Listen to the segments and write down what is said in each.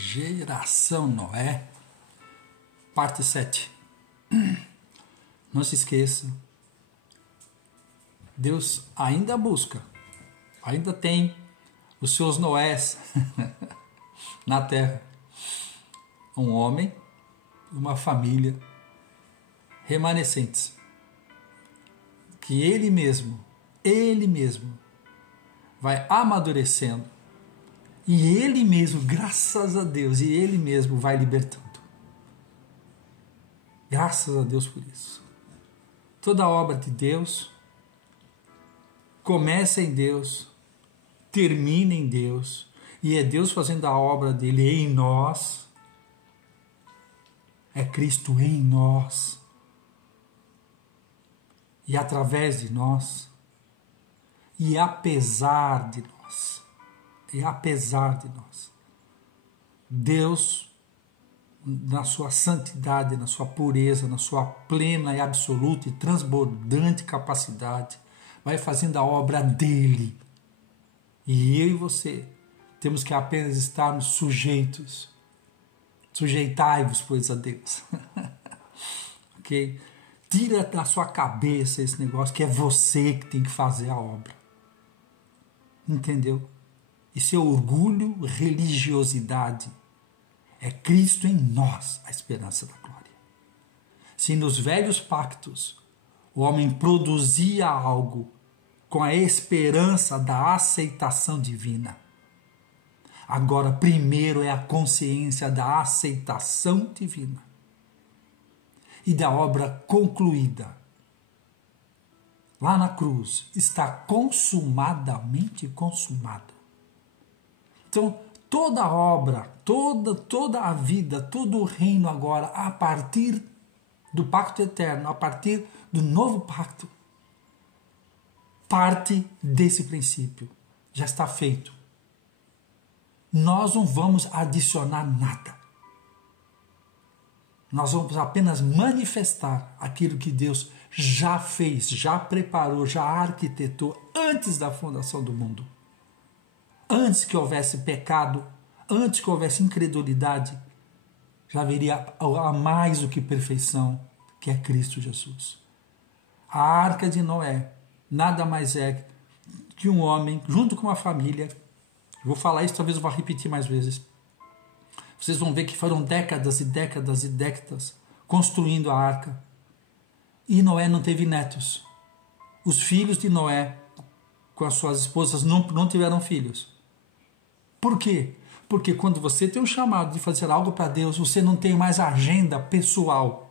Geração Noé, parte 7. Não se esqueça, Deus ainda busca, ainda tem os seus Noés na terra. Um homem e uma família remanescentes. Que ele mesmo vai amadurecendo. E ele mesmo, graças a Deus, e ele mesmo vai libertando. Graças a Deus por isso. Toda obra de Deus começa em Deus, termina em Deus, e é Deus fazendo a obra dele em nós. É Cristo em nós. E através de nós. E apesar de nós. E apesar de nós. Deus, na sua santidade, na sua pureza, na sua plena e absoluta e transbordante capacidade, vai fazendo a obra dele. E eu e você temos que apenas estarmos sujeitos. Sujeitai-vos, pois, a Deus. Ok? Tira da sua cabeça esse negócio que é você que tem que fazer a obra. Entendeu? Isso é orgulho, religiosidade. É Cristo em nós, a esperança da glória. Se nos velhos pactos o homem produzia algo com a esperança da aceitação divina, agora primeiro é a consciência da aceitação divina e da obra concluída. Lá na cruz está consumadamente consumado. Então, toda a obra, toda a vida, todo o reino agora, a partir do pacto eterno, a partir do novo pacto, parte desse princípio. Já está feito. Nós não vamos adicionar nada. Nós vamos apenas manifestar aquilo que Deus já fez, já preparou, já arquitetou antes da fundação do mundo. Antes que houvesse pecado, antes que houvesse incredulidade, já haveria a mais do que perfeição, que é Cristo Jesus. A arca de Noé nada mais é que um homem, junto com uma família. Vou falar isso, talvez eu vá repetir mais vezes. Vocês vão ver que foram décadas e décadas e décadas construindo a arca. E Noé não teve netos. Os filhos de Noé, com as suas esposas, não tiveram filhos. Por quê? Porque quando você tem um chamado de fazer algo para Deus, você não tem mais agenda pessoal.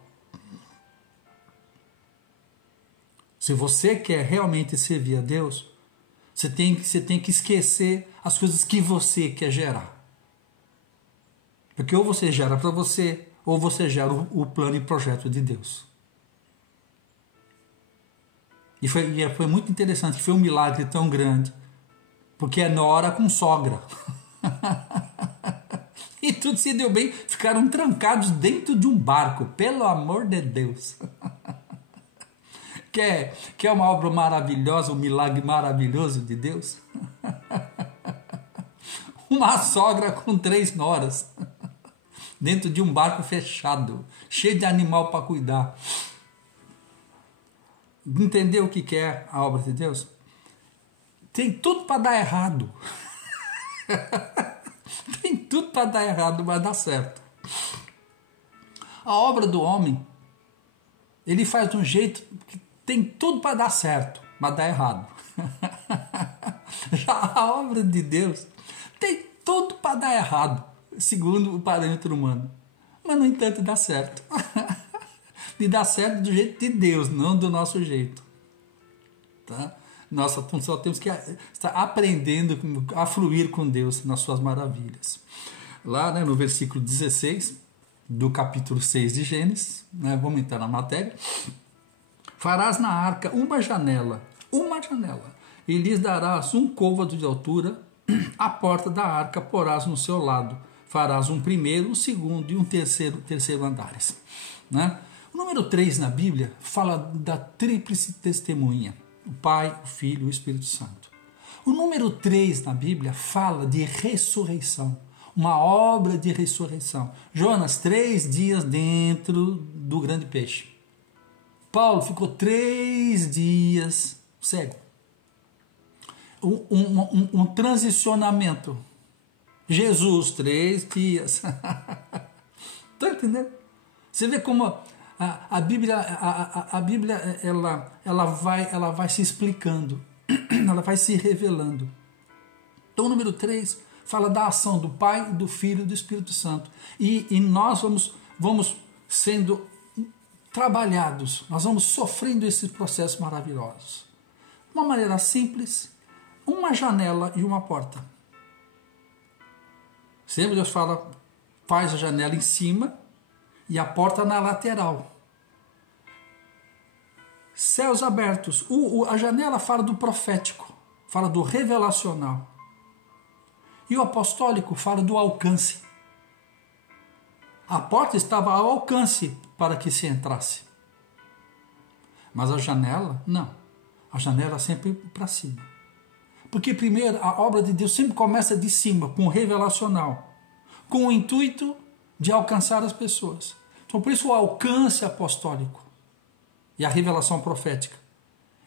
Se você quer realmente servir a Deus, você tem que esquecer as coisas que você quer gerar. Porque ou você gera para você, ou você gera o plano e projeto de Deus. E foi muito interessante, que foi um milagre tão grande, porque é nora com sogra. E tudo se deu bem, ficaram trancados dentro de um barco, pelo amor de Deus. Quer uma obra maravilhosa, um milagre maravilhoso de Deus? Uma sogra com 3 noras, dentro de um barco fechado, cheio de animal para cuidar. Entendeu o que é a obra de Deus? Tem tudo para dar errado. Tem tudo para dar errado, mas dá certo. A obra do homem, ele faz de um jeito que tem tudo para dar certo, mas dá errado. Já a obra de Deus tem tudo para dar errado, segundo o parâmetro humano. Mas, no entanto, dá certo. E dá certo do jeito de Deus, não do nosso jeito. Tá? Nós só temos que estar aprendendo a fluir com Deus nas suas maravilhas. Lá, né, no versículo 16 do capítulo 6 de Gênesis, né, vamos entrar na matéria. Farás na arca uma janela, e lhes darás um côvado de altura, a porta da arca porás no seu lado. Farás um primeiro, um segundo e um terceiro andares. Né? O número 3 na Bíblia fala da tríplice testemunha, o Pai, o Filho e o Espírito Santo. O número 3 na Bíblia fala de ressurreição. uma obra de ressurreição. Jonas, 3 dias dentro do grande peixe. Paulo ficou 3 dias cego. Um transicionamento. Jesus, 3 dias. Está entendendo? Você vê como a Bíblia ela vai se explicando, ela vai se revelando. Então, o número 3 fala da ação do Pai, do Filho e do Espírito Santo. E nós vamos sendo trabalhados, nós vamos sofrendo esses processos maravilhosos. De uma maneira simples, uma janela e uma porta. Sempre Deus fala, faz a janela em cima e a porta na lateral. Céus abertos. A janela fala do profético, fala do revelacional. E o apostólico fala do alcance. A porta estava ao alcance para que se entrasse. Mas a janela, não. A janela sempre para cima. Porque primeiro a obra de Deus sempre começa de cima, com o revelacional, com o intuito de alcançar as pessoas. Então por isso o alcance apostólico e a revelação profética.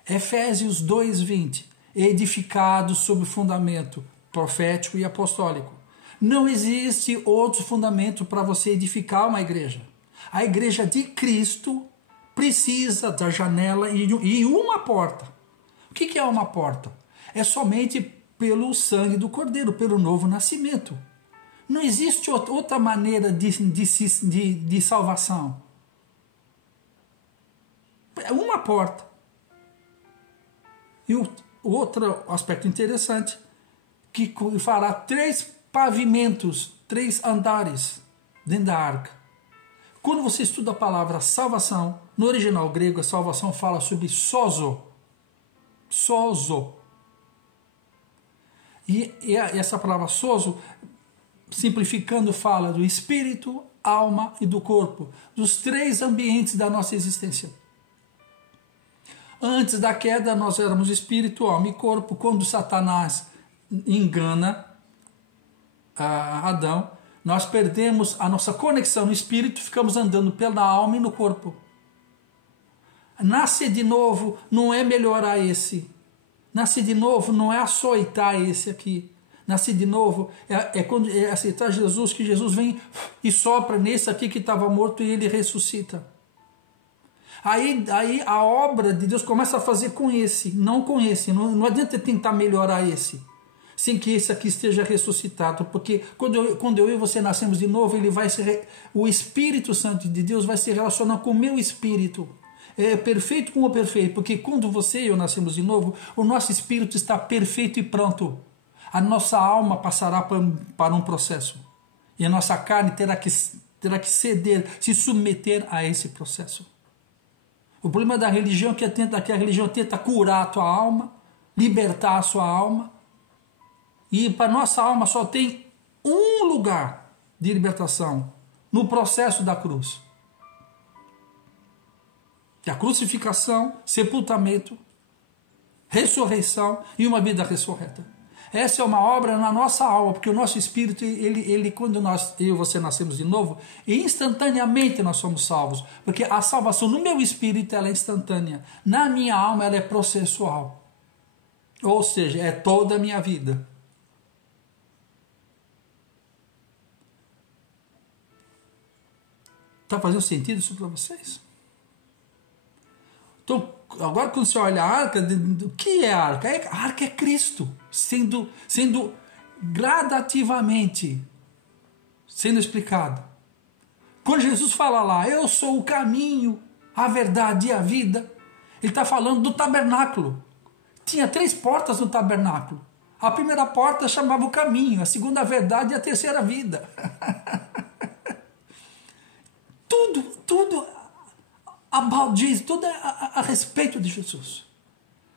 Efésios 2:20, edificados sobre o fundamento profético e apostólico. Não existe outro fundamento para você edificar uma igreja. A igreja de Cristo precisa da janela e uma porta. O que é uma porta? É somente pelo sangue do Cordeiro, pelo novo nascimento. Não existe outra maneira de salvação. É uma porta. E o outro aspecto interessante, que fará 3 pavimentos, 3 andares dentro da arca. Quando você estuda a palavra salvação, no original grego a salvação fala sobre sozo. Sozo. E essa palavra sozo, simplificando, fala do espírito, alma e do corpo, dos 3 ambientes da nossa existência. Antes da queda nós éramos espírito, alma e corpo. Quando Satanás engana Adão, nós perdemos a nossa conexão no espírito, ficamos andando pela alma e no corpo. Nascer de novo não é melhorar esse. Nascer de novo não é açoitar esse aqui. Nascer de novo é aceitar Jesus, que Jesus vem e sopra nesse aqui que estava morto e ele ressuscita. Aí a obra de Deus começa a fazer com esse, não com esse. Não adianta tentar melhorar esse, sem que esse aqui esteja ressuscitado, porque quando eu e você nascemos de novo, o Espírito Santo de Deus vai se relacionar com o meu espírito. É perfeito com o perfeito, porque quando você e eu nascemos de novo, o nosso espírito está perfeito e pronto. A nossa alma passará para um processo, e a nossa carne terá que ceder, se submeter a esse processo. O problema da religião é que a religião tenta curar a tua alma, libertar a sua alma. E para nossa alma só tem um lugar de libertação no processo da cruz. Que é a crucificação, sepultamento, ressurreição e uma vida ressurreta. Essa é uma obra na nossa alma, porque o nosso espírito, quando eu e você nascemos de novo, instantaneamente nós somos salvos. Porque a salvação no meu espírito ela é instantânea. Na minha alma ela é processual. Ou seja, é toda a minha vida. Está fazendo sentido isso para vocês? Então, agora quando você olha a arca, o que é a arca? A arca é Cristo, sendo gradativamente sendo explicado. Quando Jesus fala lá, eu sou o caminho, a verdade e a vida, ele está falando do tabernáculo. Tinha 3 portas no tabernáculo. A primeira porta chamava o caminho, a segunda a verdade e a terceira a vida. Tudo about Jesus, tudo a respeito de Jesus.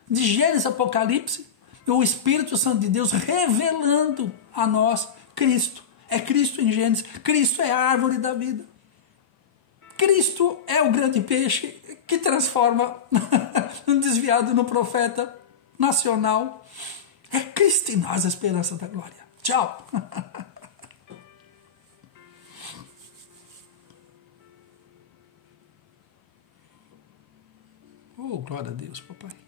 De Gênesis a Apocalipse, o Espírito Santo de Deus revelando a nós Cristo. É Cristo em Gênesis, Cristo é a árvore da vida. Cristo é o grande peixe que transforma um desviado no profeta nacional. É Cristo em nós a esperança da glória. Tchau. Oh, glória a Deus, papai.